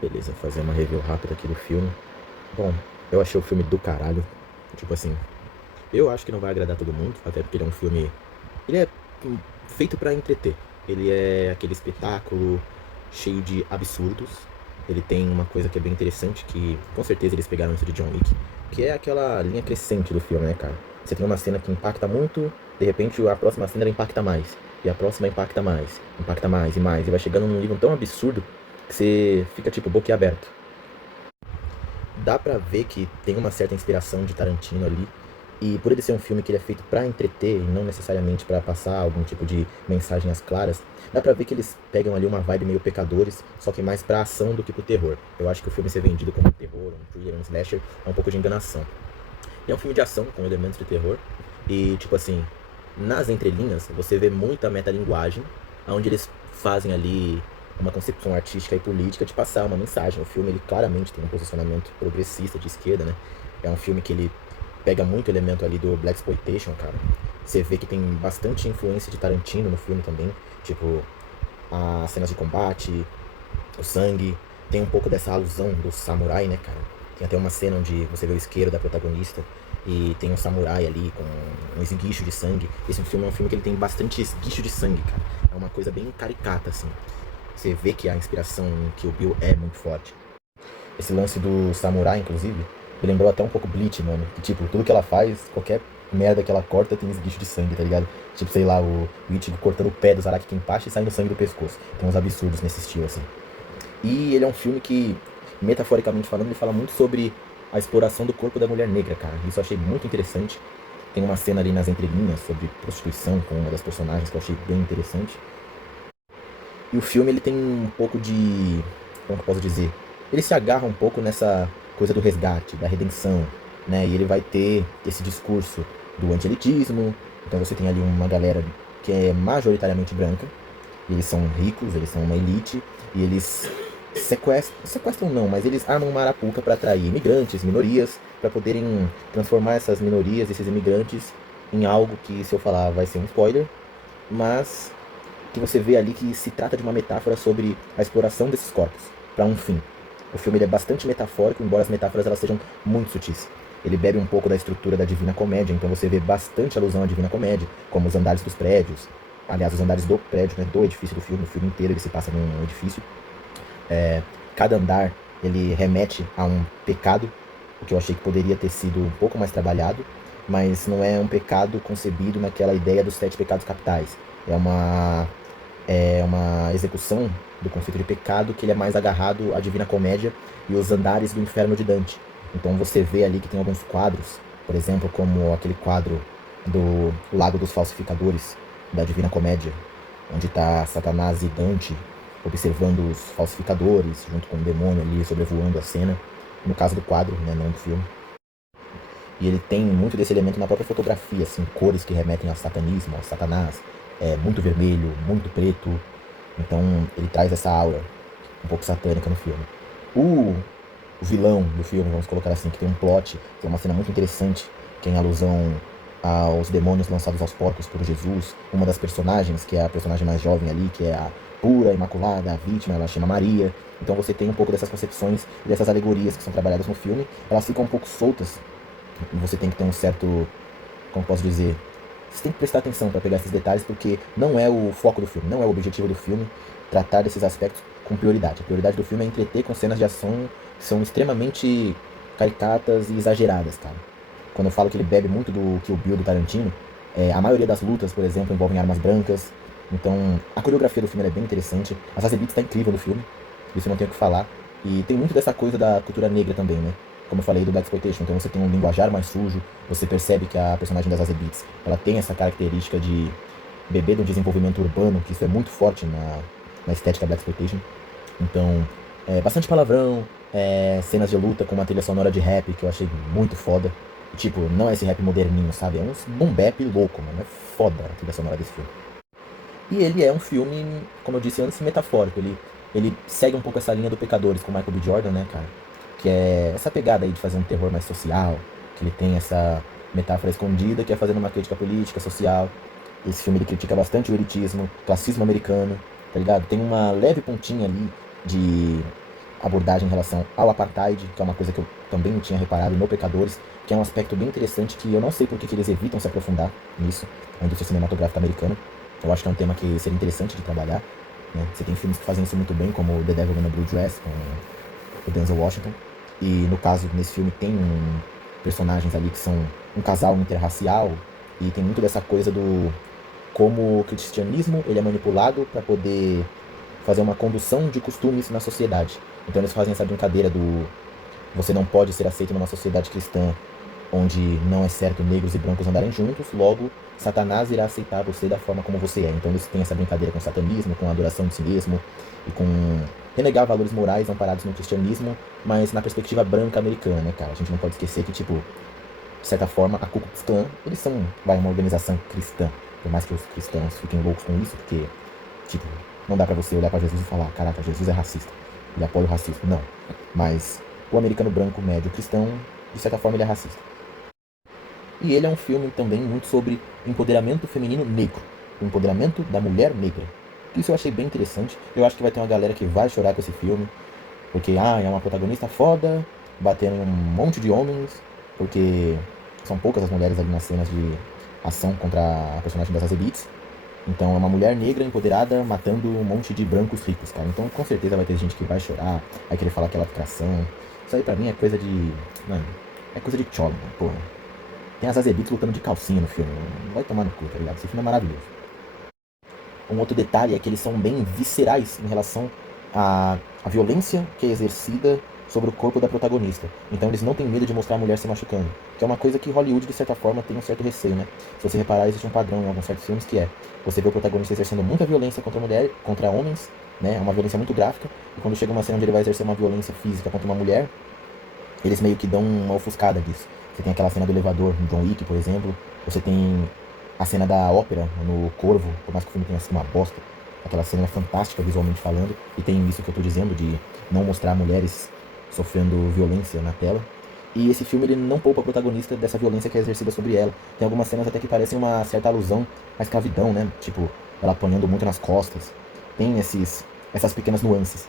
Beleza, fazer uma review rápida aqui do filme. Bom, eu achei o filme do caralho. Tipo assim, eu acho que não vai agradar todo mundo, até porque ele é um filme. Ele é feito pra entreter. Ele é aquele espetáculo cheio de absurdos. Ele tem uma coisa que é bem interessante, que com certeza eles pegaram isso de John Wick, que é aquela linha crescente do filme, né, cara? Você tem uma cena que impacta muito, de repente a próxima cena ela impacta mais. E a próxima impacta mais e mais. E vai chegando num nível tão absurdo que você fica tipo boquiaberto. Dá pra ver que tem uma certa inspiração de Tarantino ali. E por ele ser um filme que ele é feito pra entreter e não necessariamente pra passar algum tipo de mensagem às claras, dá pra ver que eles pegam ali uma vibe meio pecadores, só que mais pra ação do que pro terror. Eu acho que o filme ser vendido como terror, um thriller, um slasher, é um pouco de enganação. E é um filme de ação com elementos de terror. E, tipo assim, nas entrelinhas, você vê muita metalinguagem, onde eles fazem ali uma concepção artística e política de passar uma mensagem. O filme, ele claramente tem um posicionamento progressista de esquerda, né? É um filme que ele pega muito elemento ali do Blaxploitation, cara. Você vê que tem bastante influência de Tarantino no filme também. Tipo, as cenas de combate, o sangue. Tem um pouco dessa alusão do samurai, né, cara? Tem até uma cena onde você vê o isqueiro da protagonista e tem um samurai ali com um esguicho de sangue. Esse filme é um filme que ele tem bastante esguicho de sangue, cara. É uma coisa bem caricata, assim. Você vê que a inspiração em Kill Bill é muito forte. Esse lance do samurai, inclusive, me lembrou até um pouco Bleach, mano. Que, tipo, tudo que ela faz, qualquer merda que ela corta tem esguicho de sangue, tá ligado? Tipo, sei lá, o Ichigo cortando o pé do Zaraki Kenpachi e saindo sangue do pescoço. Tem uns absurdos nesse estilo, assim. E ele é um filme que, metaforicamente falando, ele fala muito sobre a exploração do corpo da mulher negra, cara. Isso eu achei muito interessante. Tem uma cena ali nas entrelinhas sobre prostituição com uma das personagens que eu achei bem interessante. E o filme ele tem um pouco de, como eu posso dizer, ele se agarra um pouco nessa coisa do resgate, da redenção, né? E ele vai ter esse discurso do anti-elitismo. Então você tem ali uma galera que é majoritariamente branca, e eles são ricos, eles são uma elite, e eles sequestram não, mas eles armam uma arapuca para atrair imigrantes, minorias, para poderem transformar essas minorias, esses imigrantes, em algo que, se eu falar, vai ser um spoiler, mas que você vê ali que se trata de uma metáfora sobre a exploração desses corpos para um fim. O filme ele é bastante metafórico, embora as metáforas elas sejam muito sutis. Ele bebe um pouco da estrutura da Divina Comédia, então você vê bastante alusão à Divina Comédia, como os andares dos prédios, aliás, os andares do prédio, né, do edifício do filme, o filme inteiro ele se passa num edifício. Cada andar ele remete a um pecado, o que eu achei que poderia ter sido um pouco mais trabalhado, mas não é um pecado concebido naquela ideia dos 7 pecados capitais. É uma execução do conceito de pecado que ele é mais agarrado à Divina Comédia e os andares do inferno de Dante. Então você vê ali que tem alguns quadros, por exemplo, como aquele quadro do Lago dos Falsificadores, da Divina Comédia, onde está Satanás e Dante observando os falsificadores, junto com o demônio ali sobrevoando a cena. No caso do quadro, né, não do filme. E ele tem muito desse elemento na própria fotografia, assim, cores que remetem ao satanismo, ao satanás, muito vermelho, muito preto. Então ele traz essa aura um pouco satânica no filme. O vilão do filme, vamos colocar assim, que tem um plot, que é uma cena muito interessante, que é em alusão aos demônios lançados aos porcos por Jesus. Uma das personagens, que é a personagem mais jovem ali, que é a pura, imaculada, a vítima, ela chama Maria. Então você tem um pouco dessas concepções e dessas alegorias que são trabalhadas no filme. Elas ficam um pouco soltas e você tem que ter um certo, como posso dizer, você tem que prestar atenção para pegar esses detalhes, porque não é o foco do filme, não é o objetivo do filme tratar desses aspectos com prioridade. A prioridade do filme é entreter com cenas de ação que são extremamente caricatas e exageradas, cara. Quando eu falo que ele bebe muito do Kill Bill do Tarantino, a maioria das lutas, por exemplo, envolvem armas brancas. Então, a coreografia do filme é bem interessante. A Zazie Beetz está incrível no filme, isso eu não tenho o que falar. E tem muito dessa coisa da cultura negra também, né? Como eu falei, do Blaxploitation. Então você tem um linguajar mais sujo, você percebe que a personagem da Zazie Beetz, ela tem essa característica de beber do desenvolvimento urbano, que isso é muito forte na estética Blaxploitation. Então, bastante palavrão, cenas de luta com uma trilha sonora de rap que eu achei muito foda. E, tipo, não é esse rap moderninho, sabe? É um boom bap louco, mano. É foda a trilha sonora desse filme. E ele é um filme, como eu disse antes, metafórico. Ele segue um pouco essa linha do Pecadores com Michael B. Jordan, né, cara? Que é essa pegada aí de fazer um terror mais social, que ele tem essa metáfora escondida, que é fazendo uma crítica política, social. Esse filme ele critica bastante o elitismo, classismo americano, tá ligado? Tem uma leve pontinha ali de abordagem em relação ao apartheid, que é uma coisa que eu também tinha reparado no Pecadores, que é um aspecto bem interessante que eu não sei por que eles evitam se aprofundar nisso, a indústria cinematográfica americana. Eu acho que é um tema que seria interessante de trabalhar, né? Você tem filmes que fazem isso muito bem, como The Devil in a Blue Dress, com o Denzel Washington. E no caso, nesse filme tem personagens ali que são um casal interracial, e tem muito dessa coisa do como o cristianismo ele é manipulado para poder fazer uma condução de costumes na sociedade. Então eles fazem essa brincadeira do você não pode ser aceito numa sociedade cristã onde não é certo negros e brancos andarem juntos, logo Satanás irá aceitar você da forma como você é. Então eles têm essa brincadeira com o satanismo, com a adoração de si mesmo e com renegar valores morais amparados no cristianismo, mas na perspectiva branca americana, né, cara? A gente não pode esquecer que, tipo, de certa forma, a Ku Klux Klan, eles são, uma organização cristã. Por mais que os cristãos fiquem loucos com isso, porque, tipo, não dá pra você olhar pra Jesus e falar, caraca, Jesus é racista, ele apoia o racismo. Não. Mas o americano branco médio cristão, de certa forma, ele é racista. E ele é um filme também muito sobre empoderamento feminino negro, o empoderamento da mulher negra. Isso eu achei bem interessante. Eu acho que vai ter uma galera que vai chorar com esse filme, porque é uma protagonista foda, batendo em um monte de homens, porque são poucas as mulheres ali nas cenas de ação contra a personagem das Zazie Beetz. Então é uma mulher negra empoderada matando um monte de brancos ricos, cara. Então com certeza vai ter gente que vai chorar, vai querer falar que é lacração. Isso aí pra mim é coisa de. Mano, é coisa de cholo, mano, porra. Tem as Zazie Beetz lutando de calcinha no filme. Não vai tomar no cu, tá ligado? Esse filme é maravilhoso. Um outro detalhe é que eles são bem viscerais em relação à violência que é exercida sobre o corpo da protagonista. Então eles não têm medo de mostrar a mulher se machucando, que é uma coisa que Hollywood, de certa forma, tem um certo receio, né? Se você reparar, existe um padrão em alguns certos filmes que é você vê o protagonista exercendo muita violência contra mulher, contra homens, né? É uma violência muito gráfica, e quando chega uma cena onde ele vai exercer uma violência física contra uma mulher, eles meio que dão uma ofuscada disso. Você tem aquela cena do elevador no John Wick, por exemplo. Você tem a cena da ópera no Corvo, por mais que o filme tenha sido uma bosta. Aquela cena é fantástica visualmente falando. E tem isso que eu tô dizendo de não mostrar mulheres sofrendo violência na tela. E esse filme ele não poupa a protagonista dessa violência que é exercida sobre ela. Tem algumas cenas até que parecem uma certa alusão à escravidão, né? Tipo, ela apanhando muito nas costas. Tem essas pequenas nuances.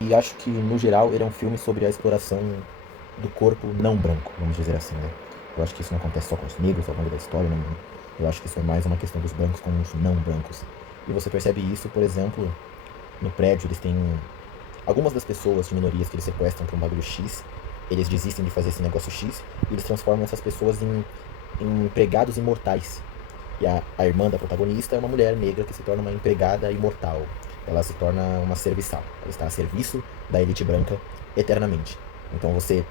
E acho que, no geral, ele é um filme sobre a exploração do corpo não branco, vamos dizer assim, né? Eu acho que isso não acontece só com os negros ao longo da história, né? Eu acho que isso é mais uma questão dos brancos com os não brancos. E você percebe isso, por exemplo, no prédio, eles têm algumas das pessoas de minorias que eles sequestram para um bagulho X, eles desistem de fazer esse negócio X e eles transformam essas pessoas em empregados imortais. E a irmã da protagonista é uma mulher negra que se torna uma empregada imortal. Ela se torna uma serviçal. Ela está a serviço da elite branca eternamente. Então você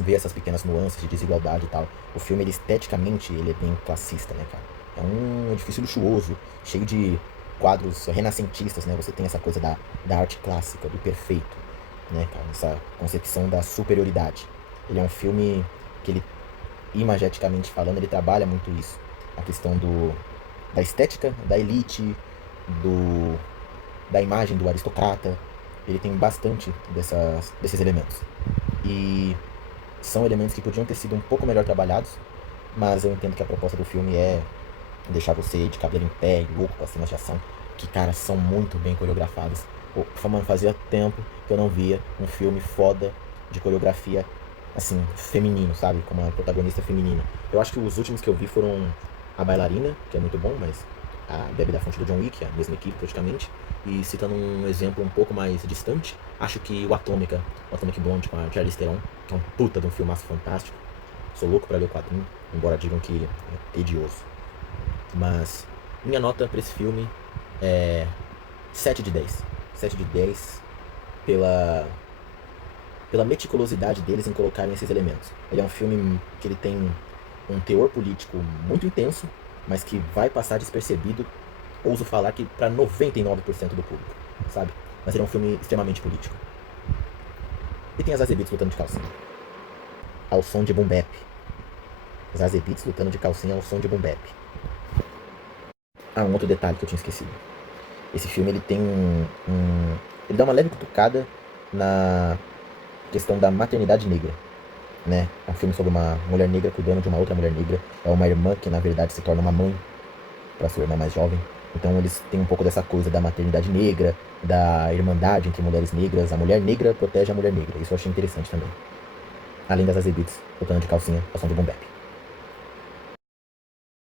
vê essas pequenas nuances de desigualdade e tal. O filme, ele esteticamente, ele é bem classista, né, cara? É um edifício luxuoso, cheio de quadros renascentistas, né? Você tem essa coisa da arte clássica, do perfeito, né, cara? Essa concepção da superioridade. Ele é um filme que ele, imageticamente falando, ele trabalha muito isso. A questão da estética, da elite, do, da imagem do aristocrata. Ele tem bastante desses elementos. E são elementos que podiam ter sido um pouco melhor trabalhados, mas eu entendo que a proposta do filme é deixar você de cabelo em pé e louco com as cenas de ação, que, cara, são muito bem coreografadas. Mano, fazia tempo que eu não via um filme foda de coreografia, assim, feminino, sabe? Com uma protagonista feminina. Eu acho que os últimos que eu vi foram A Bailarina, que é muito bom, mas a bebe da fonte do John Wick, a mesma equipe praticamente. E citando um exemplo um pouco mais distante, acho que o Atomic Blonde com a Charlize Theron, que é um puta de um filmaço fantástico. Sou louco pra ler o quadrinho, embora digam que é tedioso. Mas minha nota pra esse filme é 7 de 10. 7 de 10 pela, pela meticulosidade deles em colocarem esses elementos. Ele é um filme que ele tem um teor político muito intenso, mas que vai passar despercebido, ouso falar que para 99% do público, sabe? Mas ele é um filme extremamente político. E tem as Zazie Beetz lutando de calcinha, ao som de boom bap. Zazie Beetz lutando de calcinha ao som de boom bap. Um outro detalhe que eu tinha esquecido. Esse filme ele tem ele dá uma leve cutucada na questão da maternidade negra, né? É um filme sobre uma mulher negra cuidando de uma outra mulher negra. É uma irmã que na verdade se torna uma mãe para sua irmã mais jovem. Então eles têm um pouco dessa coisa da maternidade negra, da irmandade entre mulheres negras. A mulher negra protege a mulher negra. Isso eu achei interessante também. Além das Azzy Beats, tocando de calcinha, ao som de boom bap.